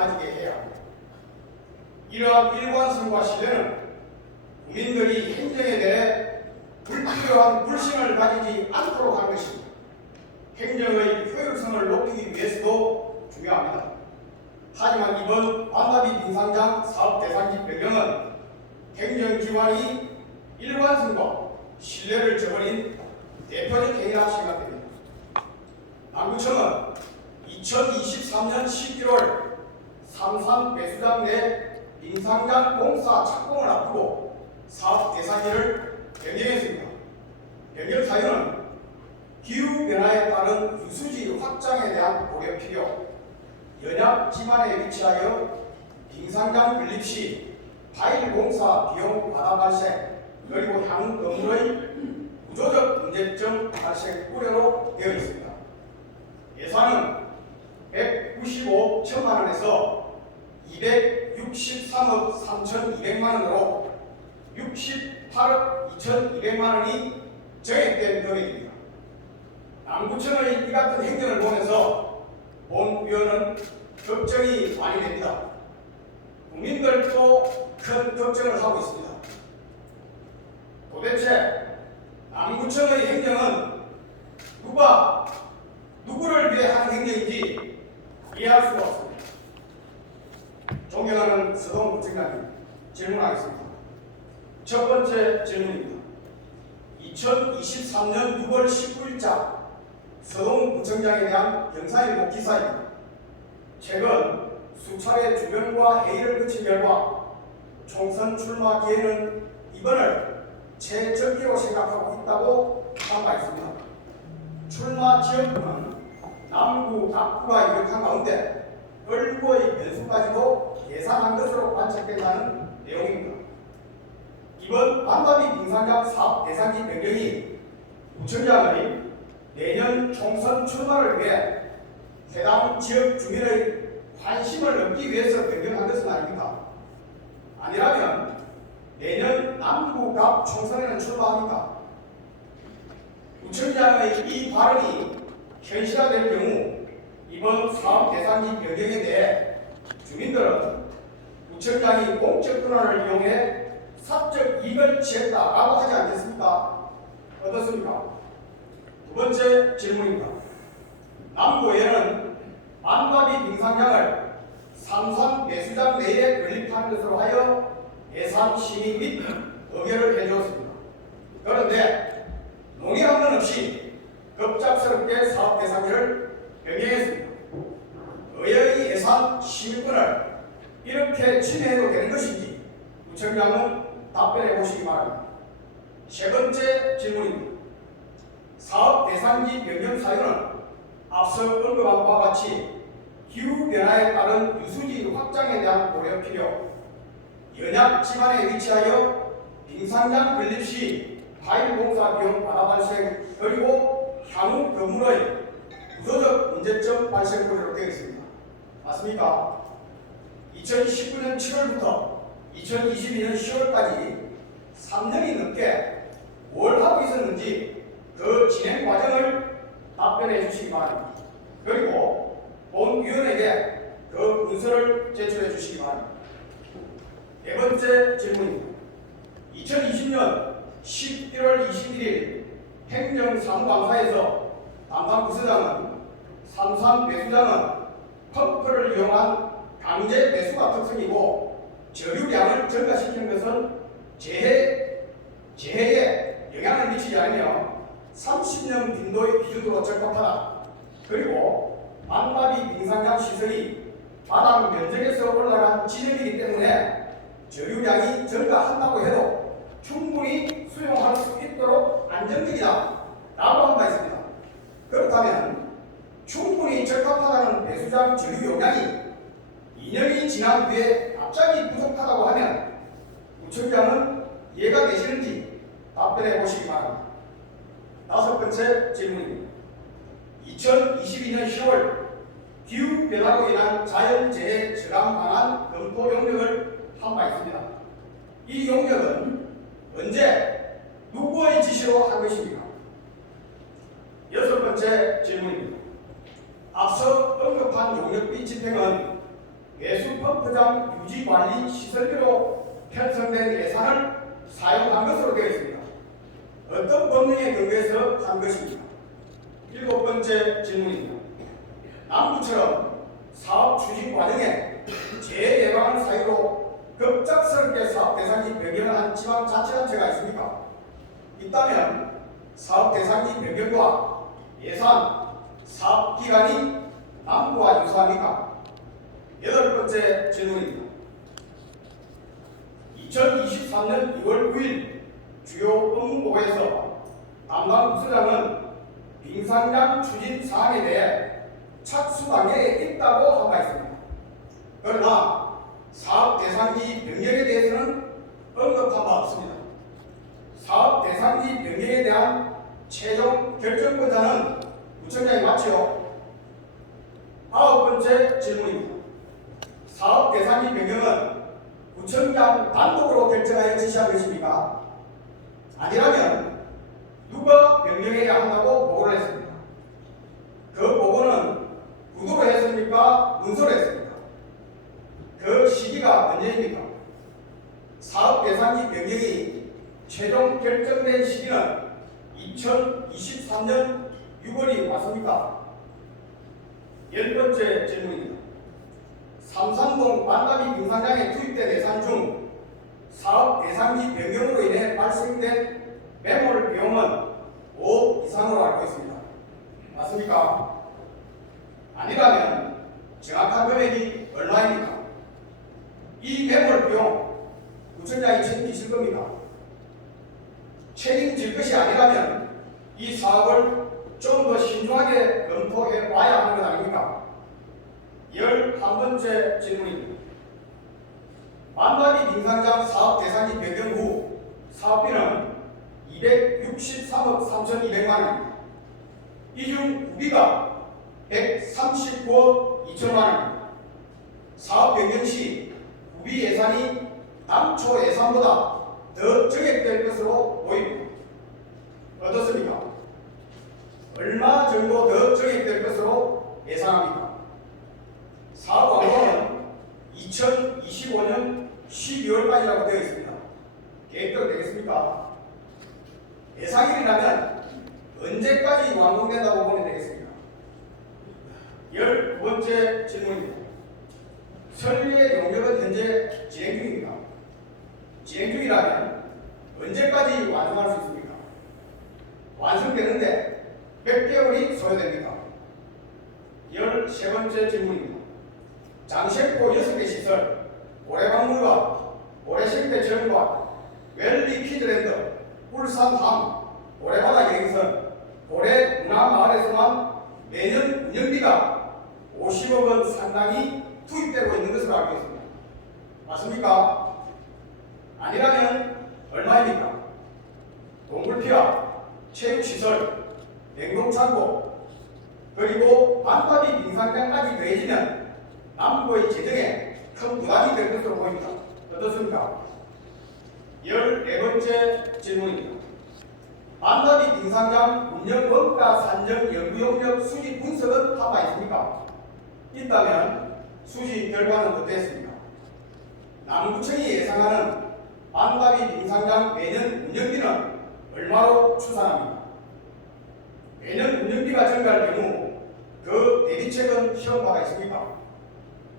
가지게 해야 합니다. 이러한 일관성과 신뢰는 국민들이 행정에 대해 불필요한 불신을 가지지 않도록 하는 것입니다. 행정의 효율성을 높이기 위해서도 중요합니다. 하지만 이번 반다비 빙상장 사업 대상지 변경은 행정기관이 일관성과 신뢰를 저버린 대표적 행위라 생각됩니다. 남구청은 2023년 11월 삼산 배수장 내 빙상장 공사 착공을 앞두고 사업 대상지를 변경했습니다. 변경 사유는 기후변화에 따른 유수지 확장에 대한 고려 필요, 연약 지반에 위치하여 빙상장 건립 시 파일 공사 비용 과다 발생, 그리고 향후 건물의 구조적 문제점 발생 우려로 되어 있습니다. 예산은 195천만 원에서 263억 3,200만 원으로 68억 2,200만 원이 정액된 금액입니다. 남구청의 이 같은 행정을 보면서 본 위원은 걱정이 많이 됩니다. 국민들도 큰 걱정을 하고 있습니다. 도대체 남구청의 행정은 누구를 위해 하는 행정인지 이해할 수가 없습니다. 존경하는 서동구청장님, 질문하겠습니다. 첫 번째 질문입니다. 2023년 6월 19일자 서동구청장에 대한 경사일보 기사입니다. 최근 수차례 주변과 회의를 거친 결과 총선 출마 기회는 이번을 최적기로 생각하고 있다고 한 바 있습니다. 출마 지역구는 남구, 낙구가 유력한 가운데 을구의 변수까지도 예상한 것으로 관측된다는 내용입니다. 이번 반다비 빙상장 사업 대상지 변경이 구청장의 내년 총선 출마를 위해 해당 지역 주민의 관심을 얻기 위해서 변경한 것은 아닙니까? 아니라면 내년 남구갑 총선에는 출마합니까? 구청장의 이 발언이 현실화될 경우 이번 사업 대상지 변경에 대해 주민들은 구청장이 공적 권한을 이용해 사적 이익을 취했다라고 하지 않겠습니까? 어떻습니까? 두 번째 질문입니다. 남구에는 반다비 빙상장을 삼산 배수장 내에 건립하는 것으로 하여 예산 심의 및 의결을 해주었습니다. 그런데 논의 한 번 없이 급작스럽게 사업 대상지를 변경했습니다. 의회의 예산 심의권을 이렇게 침해해도 되는 것인지 구청장은 답변해 보시기 바랍니다. 세 번째 질문입니다. 사업 대상지 변경 사유는 앞서 언급한 바와 같이 기후변화에 따른 유수지 확장에 대한 고려 필요, 연약 지반에 위치하여 빙상장 건립 시 파일 공사 비용 과다 발생, 그리고 향후 건물의 구조적 문제점 발생 우려로 되어 있습니다. 맞습니까? 2019년 7월부터 2022년 10월까지 3년이 넘게 뭘 하고 있었는지 그 진행 과정을 답변해 주시기 바랍니다. 그리고 본 위원에게 그 문서를 제출해 주시기 바랍니다. 네 번째 질문입니다. 2020년 11월 21일 행정사무감사에서 담당 부서장은 삼산 배수장은 펌프를 이용한 강제 배수가 특성이고 저류량을 증가시키는 것은 재해에 영향을 미치지 않으며 30년 빈도의 기준으로 적합하다. 그리고 반다비 빙상장 시설이 바닥 면적에서 올라간 지점이기 때문에 저류량이 증가한다고 해도 충분히 수용할 수 있도록 안정적이다 라고 한 바 있습니다. 그렇다면 충분히 적합하다는 배수장 저류 용량이 2년이 지난 뒤에 갑자기 부족하다고 하면 구청장은 이해가 되시는지 답변해 보시기 바랍니다. 다섯 번째 질문입니다. 2022년 10월 기후변화로 인한 자연재해 저감 방안 검토 용역을 한 바 있습니다. 이 용역은 언제 누구의 지시로 한 것입니까? 여섯 번째 질문입니다. 앞서 언급한 용역비 집행은 배수 펌프장 유지 관리 시설비로 편성된 예산을 사용한 것으로 되어 있습니다. 어떤 법령에 근거해서 한 것입니까? 7번째 질문입니다. 남부처럼 사업 추진 과정에 재예방을 사유로 급작스럽게 사업 대상지 변경을 한 지방자치단체가 있습니까? 있다면 사업 대상지 변경과 예산, 사업 기간이 남부와 유사합니까? 8번째 질문입니다. 2023년 2월 9일 주요 업무보고에서 담당 부서장은 빙상장 추진 사항에 대해 착수 단계에 있다고 한 바 있습니다. 그러나 사업 대상지 변경에 대해서는 언급한 바 없습니다. 사업 대상지 변경에 대한 최종 결정권자는 구청장이 맞지요? 9번째 질문입니다. 사업 대상지 변경은 구청장 단독으로 결정하여 지시한 것입니까? 아니라면 누가 변경해야 한다고 보고를 했습니까? 그 보고는 구도로 했습니까? 문서로 했습니까? 그 시기가 언제입니까? 사업 대상지 변경이 최종 결정된 시기는 2023년 6월이 맞습니까? 10번째 질문입니다. 삼산동 만다비 빙상장에 투입된 예산 중 사업 대상지 변경으로 인해 발생된 매몰 비용은 5억 이상으로 알고 있습니다. 맞습니까? 아니라면 정확한 금액이 얼마입니까? 이 매몰 비용 구청장이 책임지실 겁니까? 책임질 것이 아니라면 이 사업을 좀 더 신중하게 검토해 봐야 하는 것 아닙니까? 11번째 질문입니다. 만다비 빙상장 사업 대상지 변경 후 사업비는 263억 3,200만 원입니다. 이 중 구비가 139억 2천만 원입니다. 사업 변경 시 구비 예산이 당초 예산보다 더 증액될 것으로 보입니다. 어떻습니까? 얼마 정도 더 증액될 것으로 예상합니까? 사업 완공은 2025년 12월까지라고 되어 있습니다. 계획대로 되겠습니까? 예상일이라면 언제까지 완공된다고 보면 되겠습니까? 12번째 질문입니다. 설비의 용역은 현재 진행 중입니다. 진행 중이라면 언제까지 완성할 수 있습니까? 완성되는데 몇 개월이 소요됩니까? 13번째 질문입니다. 장셰포 6개 시설, 고래박물관, 고래생태체험관, 웰리 키즈랜드, 울산항, 고래바다 여행선, 고래문화마을에서만 매년 운영비가 50억 원 상당이 투입되고 있는 것으로 알고 있습니다. 맞습니까? 아니라면 얼마입니까? 동굴피와 체육시설, 냉동창고, 그리고 만다비 빙상장까지 더해지면 남부의 재정에 큰 부담이 될 것으로 보입니다. 어떻습니까? 14번째 질문입니다. 만다비 빙상장 운영 원가 산정 연구용역 수지 분석은 한 바 있습니까? 있다면 수지 결과는 어땠습니까? 남구청이 예상하는 만다비 빙상장 매년 운영비는 얼마로 추산합니까? 매년 운영비가 증가할 경우 그 대비책은 세운 바가 있습니까?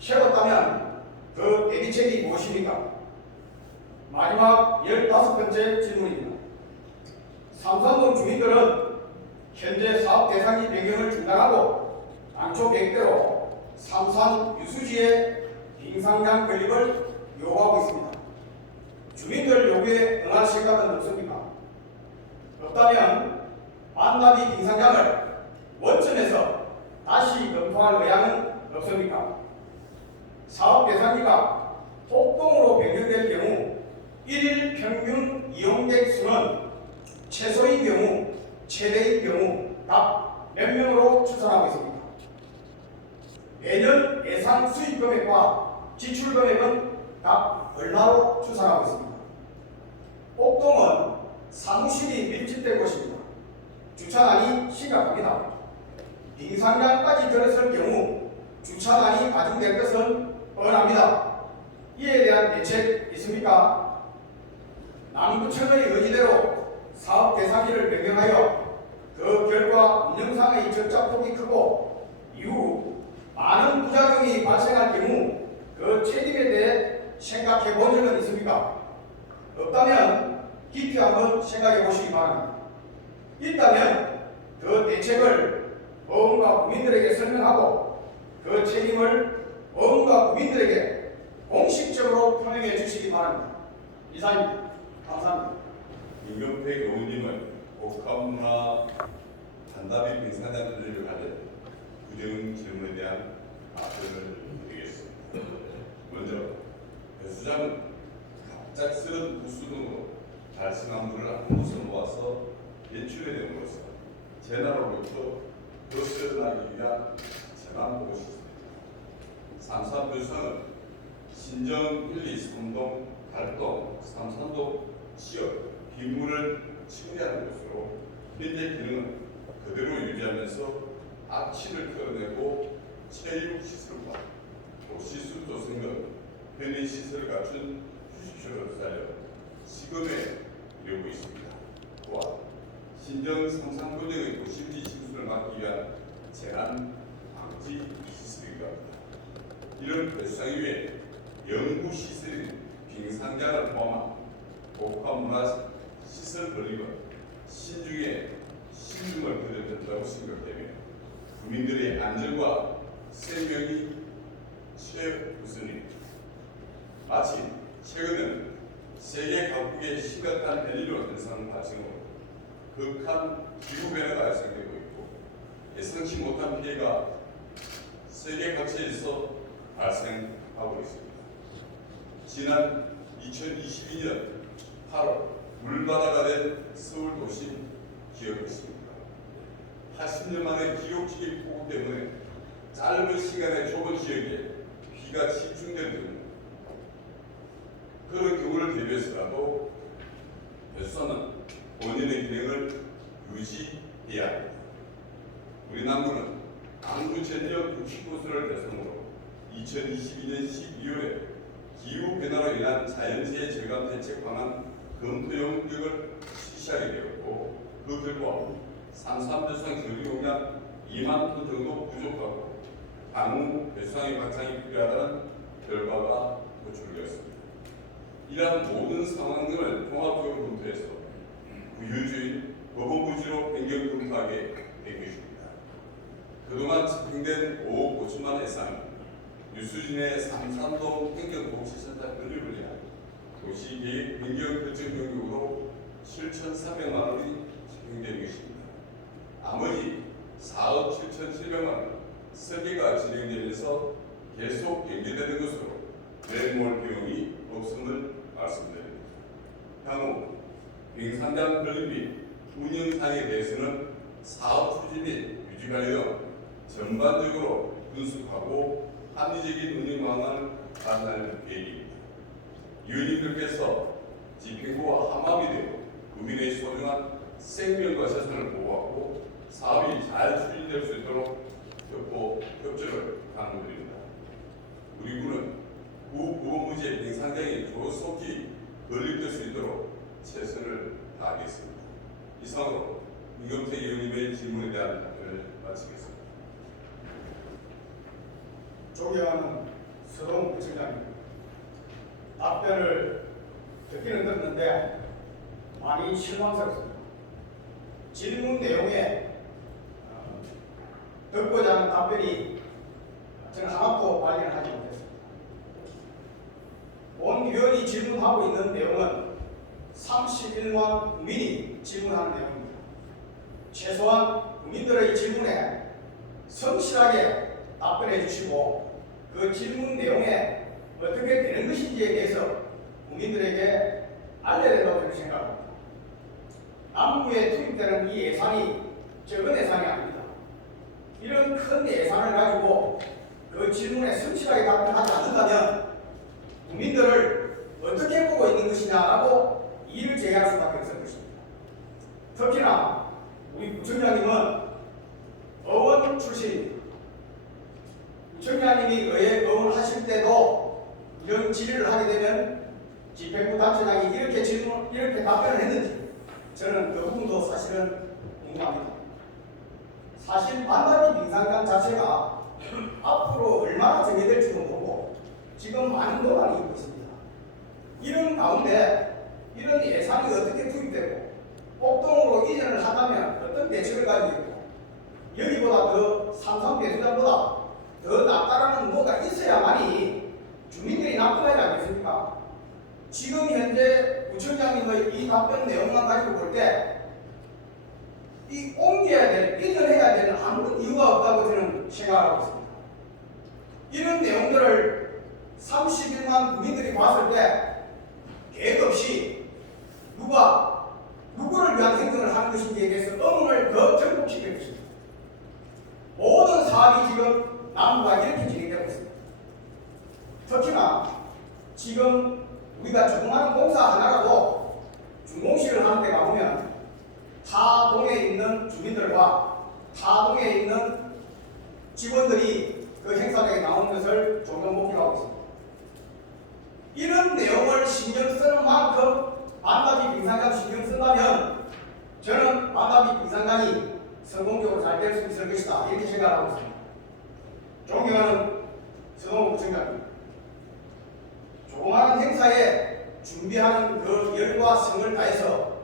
세웠다면 그 대비책이 무엇입니까? 마지막 15번째 질문입니다. 삼산동 주민들은 현재 사업 대상지 변경을 중단하고 당초 계획대로 삼산 유수지의 빙상장 건립을 요구하고 있습니다. 주민들 요구에 응할 생각은 없습니까? 없다면 만다비 빙상장을 원천에서 다시 검토할 의향은 없습니까? 사업 대상지가 폭동으로 변경될 경우 1일 평균 이용객 수는 최소인 경우, 최대인 경우 각 몇 명으로 추산하고 있습니다. 매년 예상 수입 금액과 지출 금액은 각 얼마로 추산하고 있습니다. 폭동은 사무실이 밀집된 곳입니다. 주차난이 심각합니다. 빙상장까지 들어설 경우 주차난이 가중될 것은 뻔합니다. 이에 대한 대책 있습니까? 남구청의 의지대로 사업 대상지를 변경하여 그 결과 운영상의 적자폭이 크고 이후 많은 부작용이 발생할 경우 그 책임에 대해 생각해 본 적은 있습니까? 없다면 깊이 한번 생각해 보시기 바랍니다. 있다면 그 대책을 어음과 국민들에게 설명하고 그 책임을 어음과 국민들에게 공식적으로 표명해 주시기 바랍니다. 이상입니다. 감사합니다. 임경태 교우님은 복합문화 반다비 빙산단들을 가진 구정 질문에 대한 답변을 드리겠습니다. 먼저 배 수장은 갑작스런 부수 등으로 달성한 물을 한 곳에 모아서 배출해 됨으로써 재난으로부터 벗어나기 위한 재난보고시스템입니다. 삼산부서는 신정 1, 2, 3동, 달동, 삼산동 지역 빗물을清理하는 것으로 현재 기능은 그대로 유지하면서 악취를 털어내고 체육 시설과 도시수 조성 등 편의 시설을 갖춘 휴식처를 살려 시급에 이르고 있습니다. 또한 신정 상상도정의 도심지 침수를 막기 위한 재난 방지 시설이기도 합니다. 이런 배수장 이외에 연구 시설인 빙상장을 포함한 복합문화 시설 건립은 신중에 신중을 들여야 된다고 생각되며 국민들의 안전과 생명이 최우선입니다. 마침 최근은 세계 각국의 심각한 헬리로 현상 발생으로 극한 기후변화가 발생되고 있고 예상치 못한 피해가 세계 각지에서 발생하고 있습니다. 지난 2022년 8월 물바다가 된 서울 도심 기억했습니다. 80년 만에 기록적인 폭우 때문에 짧은 시간에 좁은 지역에 비가 집중되는 등 그런 경우를 대비해서라도 배수사는 본인의 기능을 유지해야 합니다. 우리 남구는 남구 전역 60곳을 대상으로 2022년 12월에 기후변화로 인한 자연재해 절감 대책 방안 검토 용역을 실시하게 되었고 그 결과 삼산배수장 교류 용량 2만 톤 정도 부족하고 향후 배수장의 확장이 필요하다는 결과가 도출되었습니다. 이러한 모든 상황을 종합적으로 검토해서 부유주의 법원부지로 변경 검토하게 된 것입니다. 그동안 집행된 5억 5천만 예산은 유수진의 삼산동 행정복지센터 건립을 위한 도시계획 변경 결정 경력으로 7,400만 원이 집행된 것입니다. 나머지 4억 7,700만 원 설계가 진행되면서 계속 연계되는 것으로 내몰 비용이 없음을 말씀드립니다. 향후 빙산장 건립 및 운영상에 대해서는 사업 추진 및 유지 관리 등 전반적으로 분석하고 합리적인 운영 방안을 마련할 계획입니다. 위원님들께서 집행부와 함합이 되어 국민의 소중한 생명과 재산을 보호하고 사업이 잘 추진될 수 있도록 협조를 강구드립니다. 우리 군은 구보무제 빙상장이 조속히 건립될 수 있도록 최선을 다하겠습니다. 이상으로 임경태 의원님의 질문에 대한 답변을 마치겠습니다. 존경하는 서동 부총장님, 답변을 듣기는 들었는데 많이 실망스럽습니다. 질문 내용에 듣고자 하는 답변이 저는 하나도 발견하지 못했습니다. 본 위원이 질문하고 있는 내용은 31만 국민이 질문하는 내용입니다. 최소한 국민들의 질문에 성실하게 답변해 주시고 그 질문 내용에 어떻게 되는 것인지에 대해서 국민들에게 알려야 된다고 저는 생각합니다. 남구에 투입되는 이 예산이 적은 예산이 아닙니다. 이런 큰 예산을 가지고 그 질문에 성실하게 답변하지 않는다면 국민들을 어떻게 보고 있는 것이냐라고 이의를 제기할 수밖에 없을 것입니다. 특히나 우리 부총장님은 의원 출신입니다. 부총장님이 의회 의원을 하실 때도 그 질의를 하게 되면 집행부 단체장이 이렇게 답변을 했는지 저는 그 부분도 사실은 궁금합니다. 사실 만다비 빙상장 자체가 앞으로 얼마나 정해될지도 모르고 지금 많은 논란이 있고 있습니다. 이런 가운데 이런 예산이 어떻게 투입되고 꼭동으로 이전을 한다면 어떤 대책을 가지고 있고 여기보다 더 삼성 배수장보다 더 낫다라는 뭐가 있어야만이 주민들이 납득하지 않겠습니까? 지금 현재 구청장님의 이 답변 내용만 가지고 볼 때 이 옮겨야 될, 이전해야 되는 아무런 이유가 없다고 저는 생각하고 있습니다. 이런 내용들을 31만 국민들이 봤을 때 계획 없이 누구를 위한 행정을 하는 것인지에 대해서 의문을 더 증폭시킬 것입니다. 모든 사업이 지금 남부가 이렇게 진행되고 있습니다. 특히나 지금 우리가 조그마한 공사 하나라도 준공식을 하는 데 가보면 타동에 있는 주민들과 타동에 있는 직원들이 그 행사장에 나오는 것을 종종 목격하고 있습니다. 이런 내용을 신경 쓰는 만큼 만다비 빙상장 신경 쓴다면 저는 만다비 빙상장이 성공적으로 잘 될 수 있을 것이다 이렇게 생각하고 있습니다. 존경하는 서동욱 부청장님, 조그마한 행사에 준비하는 그 열과 성을 다해서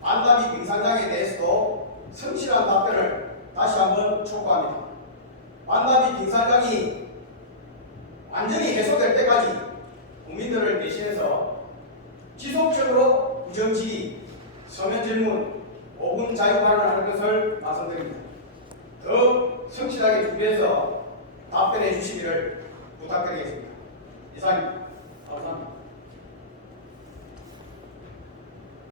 만다비 빙상장에 대해서도 성실한 답변을 다시 한번 촉구합니다. 만다비 빙상장이 완전히 해소될 때까지 국민들을 대신해서 지속적으로 부정질의, 서면 질문, 5분 자유 발언을 할 것을 말씀드립니다. 더 성실하게 준비해서 답변해 주시기를 부탁드리겠습니다. 이상입니다.